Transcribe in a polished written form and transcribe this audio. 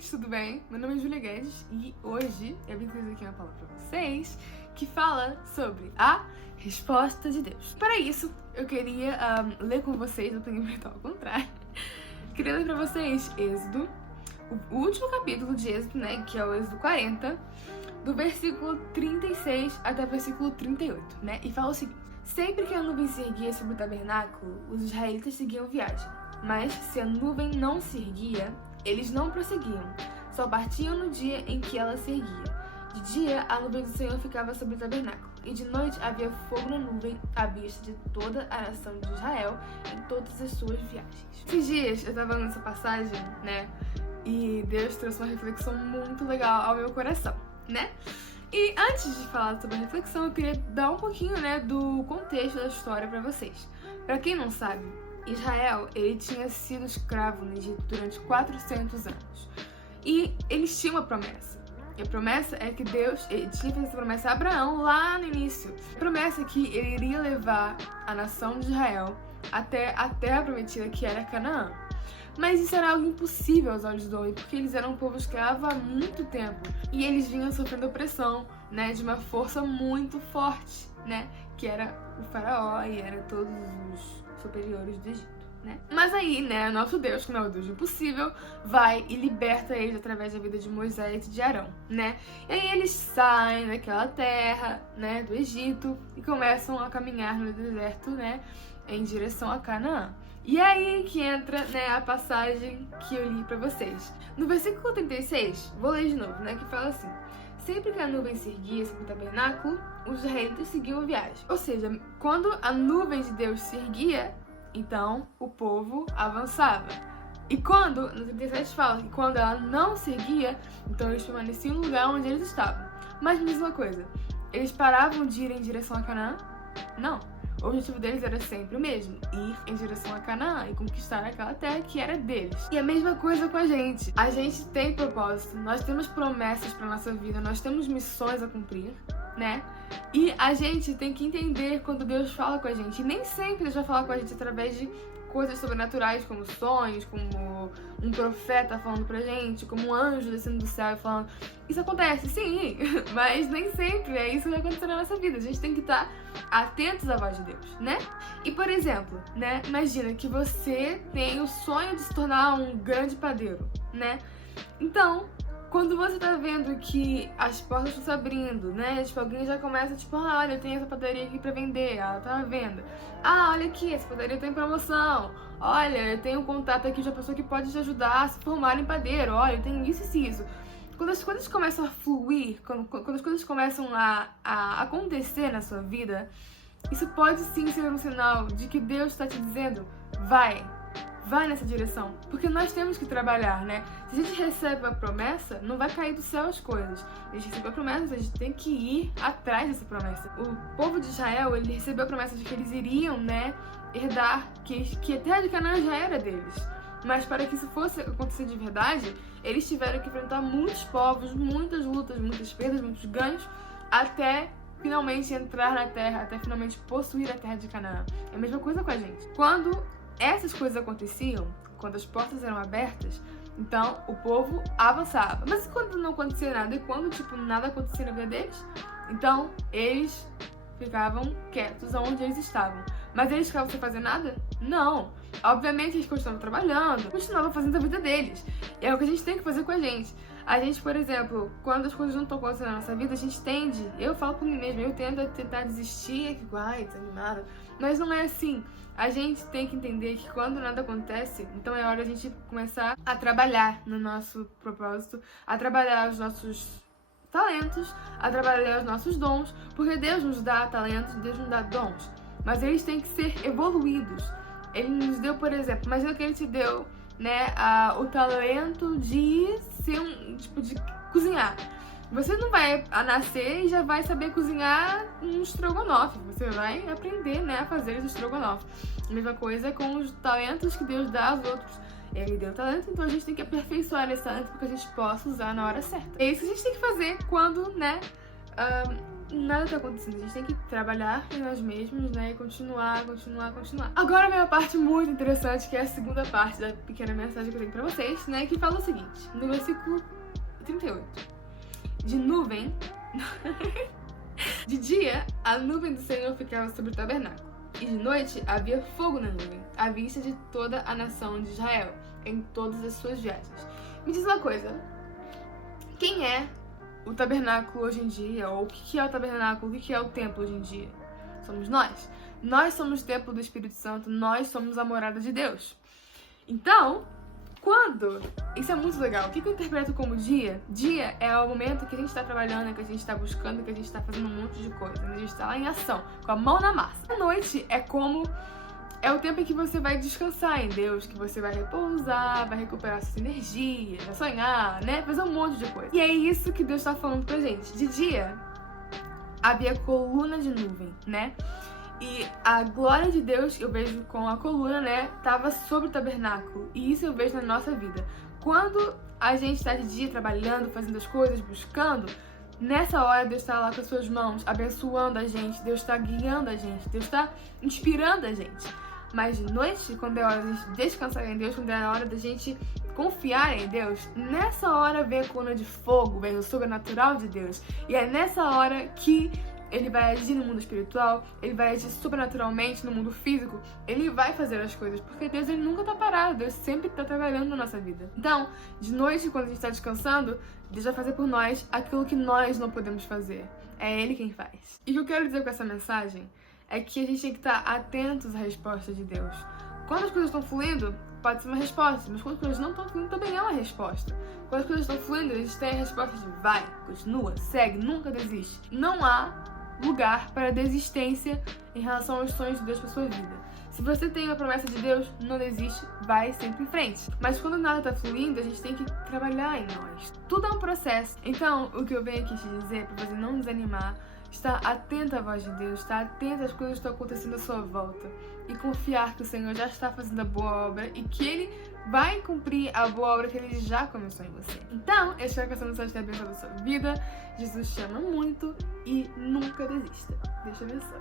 gente, tudo bem? Meu nome é Júlia Guedes e hoje eu vim trazer aqui uma palavra pra vocês que fala sobre a resposta de Deus. Para isso, eu queria ler com vocês, eu tenho que ao contrário. Queria ler pra vocês Êxodo, o último capítulo de Êxodo, né, que é o Êxodo 40, do versículo 36 até o versículo 38, né, e fala o seguinte: sempre que a nuvem se erguia sobre o tabernáculo, os israelitas seguiam viagem, mas se a nuvem não se erguia, eles não prosseguiam, só partiam no dia em que ela se erguia. De dia, a nuvem do Senhor ficava sobre o tabernáculo, e de noite havia fogo na nuvem à vista de toda a nação de Israel em todas as suas viagens. Esses dias eu tava lendo essa passagem, né, e Deus trouxe uma reflexão muito legal ao meu coração, né? E antes de falar sobre a reflexão, eu queria dar um pouquinho, né, do contexto da história pra vocês. Pra quem não sabe, Israel, ele tinha sido escravo no Egito durante 400 anos. E eles tinham uma promessa. E a promessa é que Deus, ele tinha feito essa promessa a Abraão lá no início. A promessa é que ele iria levar a nação de Israel até a terra prometida, que era Canaã. Mas isso era algo impossível aos olhos do homem, porque eles eram um povo escravo há muito tempo. E eles vinham sofrendo opressão, né, de uma força muito forte, né, que era o faraó e era todos os superiores do Egito, né? Mas aí, né, nosso Deus, que não é o Deus do impossível, vai e liberta eles através da vida de Moisés e de Arão, né? E aí eles saem daquela terra, né, do Egito e começam a caminhar no deserto, né, em direção a Canaã. E é aí que entra, né, a passagem que eu li pra vocês. No versículo 36, vou ler de novo, né, que fala assim: sempre que a nuvem se erguia sobre o tabernáculo, os israelitas seguiam a viagem. Ou seja, quando a nuvem de Deus se erguia, então o povo avançava. E quando, no 37 fala que quando ela não se erguia, então eles permaneciam no lugar onde eles estavam. Mas me diz uma coisa, eles paravam de ir em direção a Canaã? Não. O objetivo deles era sempre o mesmo, ir em direção a Canaã e conquistar aquela terra que era deles. E a mesma coisa com a gente. A gente tem propósito, nós temos promessas para nossa vida, nós temos missões a cumprir, né? E a gente tem que entender quando Deus fala com a gente. E nem sempre Deus vai falar com a gente através de coisas sobrenaturais, como sonhos, como um profeta falando pra gente, como um anjo descendo do céu e falando. Isso acontece, sim, mas nem sempre é isso que vai acontecer na nossa vida. A gente tem que estar atentos à voz de Deus, né? E, por exemplo, né, imagina que você tem o sonho de se tornar um grande padeiro, né? Então, quando você tá vendo que as portas estão se abrindo, né? Tipo, alguém já começa, tipo, olha, eu tenho essa padaria aqui pra vender, ela tá à venda. Ah, olha aqui, essa padaria tá em promoção. Olha, eu tenho um contato aqui de uma pessoa que pode te ajudar a se formar em padeiro. Olha, eu tenho isso e isso. Quando as coisas começam a fluir, quando as coisas começam a acontecer na sua vida, isso pode sim ser um sinal de que Deus está te dizendo, vai nessa direção, porque nós temos que trabalhar, né? Se a gente recebe a promessa, não vai cair do céu as coisas. A gente recebe a promessa, a gente tem que ir atrás dessa promessa. O povo de Israel, ele recebeu a promessa de que eles iriam, né, herdar, que a terra de Canaã já era deles. Mas para que isso fosse acontecer de verdade, eles tiveram que enfrentar muitos povos, muitas lutas, muitas perdas, muitos ganhos, até finalmente entrar na terra, até finalmente possuir a terra de Canaã. É a mesma coisa com a gente. Quando essas coisas aconteciam, quando as portas eram abertas, então o povo avançava. Mas quando não acontecia nada, e quando, tipo, nada acontecia na vida deles, então eles ficavam quietos onde eles estavam. Mas eles ficavam sem fazer nada? Não. Obviamente eles continuavam trabalhando, continuavam fazendo a vida deles. E é o que a gente tem que fazer com a gente. A gente, por exemplo, quando as coisas não estão acontecendo na nossa vida, a gente tende, eu falo por mim mesma, eu tento tentar desistir, fico, desanimada. Mas não é assim. A gente tem que entender que quando nada acontece, então é hora a gente começar a trabalhar no nosso propósito, a trabalhar os nossos talentos, a trabalhar os nossos dons, porque Deus nos dá talentos, Deus nos dá dons, mas eles têm que ser evoluídos. Ele nos deu, por exemplo, imagina que ele te deu, né, o talento de ser de cozinhar. Você não vai nascer e já vai saber cozinhar um estrogonofe. Você vai aprender, né, a fazer esse estrogonofe. A mesma coisa com os talentos que Deus dá aos outros. Ele deu talento, então a gente tem que aperfeiçoar esse talento para que a gente possa usar na hora certa. É isso que a gente tem que fazer quando, né, nada tá acontecendo. A gente tem que trabalhar em nós mesmos, né? E continuar. Agora vem a parte muito interessante, que é a segunda parte da pequena mensagem que eu tenho pra vocês, né? Que fala o seguinte, no versículo 38. De nuvem... De dia, a nuvem do Senhor ficava sobre o tabernáculo, e de noite havia fogo na nuvem, à vista de toda a nação de Israel, em todas as suas viagens. Me diz uma coisa, quem é o tabernáculo hoje em dia? Ou o que é o tabernáculo? O que é o templo hoje em dia? Somos nós. Nós somos o templo do Espírito Santo, nós somos a morada de Deus. Então, isso é muito legal. O que eu interpreto como dia? Dia é o momento que a gente está trabalhando, que a gente está buscando, que a gente está fazendo um monte de coisa. A gente está lá em ação, com a mão na massa. A noite é o tempo em que você vai descansar em Deus, que você vai repousar, vai recuperar suas energias, vai sonhar, né? Fazer um monte de coisa. E é isso que Deus está falando pra gente. De dia, havia coluna de nuvem, né? E a glória de Deus, eu vejo com a coluna, né, tava sobre o tabernáculo. E isso eu vejo na nossa vida. Quando a gente está de dia trabalhando, fazendo as coisas, buscando, nessa hora Deus está lá com as suas mãos, abençoando a gente, Deus está guiando a gente, Deus está inspirando a gente. Mas de noite, quando é hora de gente descansar em Deus, quando é hora da gente confiar em Deus, nessa hora vem a coluna de fogo, vem o sobrenatural de Deus. E é nessa hora que Ele vai agir no mundo espiritual, Ele vai agir sobrenaturalmente no mundo físico, Ele vai fazer as coisas, porque Deus ele nunca tá parado, Deus sempre tá trabalhando na nossa vida. Então, de noite, quando a gente tá descansando, Deus vai fazer por nós aquilo que nós não podemos fazer. É Ele quem faz. E o que eu quero dizer com essa mensagem é que a gente tem que estar atentos à resposta de Deus. Quando as coisas estão fluindo, pode ser uma resposta, mas quando as coisas não estão fluindo, também é uma resposta. Quando as coisas estão fluindo, a gente tem a resposta de vai, continua, segue, nunca desiste. Não há lugar para desistência em relação aos sonhos de Deus para sua vida. Se você tem a promessa de Deus, não desiste, vai sempre em frente. Mas quando nada está fluindo, a gente tem que trabalhar em nós. Tudo é um processo. Então, o que eu venho aqui te dizer, para você não desanimar, estar atento à voz de Deus, estar atento às coisas que estão acontecendo à sua volta e confiar que o Senhor já está fazendo a boa obra e que Ele vai cumprir a boa obra que Ele já começou em você. Então, eu espero que essa mensagem tenha abençoado a sua vida. Jesus te ama muito e nunca desista. Deus te abençoe.